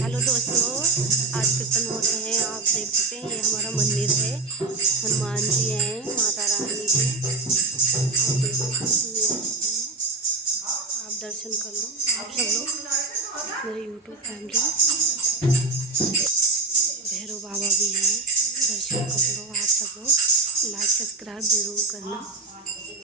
हेलो दोस्तों, आज कीर्तन हो रहे हैं। आप देख सकते हैं, ये हमारा मंदिर है। हनुमान जी हैं, माता रानी है। आप देख सकते हैं, आप दर्शन कर लो। आप सब लोग, मेरे यूट्यूब फैमिली, भैरव बाबा भी हैं, दर्शन कर लो। आप सब लोग लाइक सब्सक्राइब जरूर करना।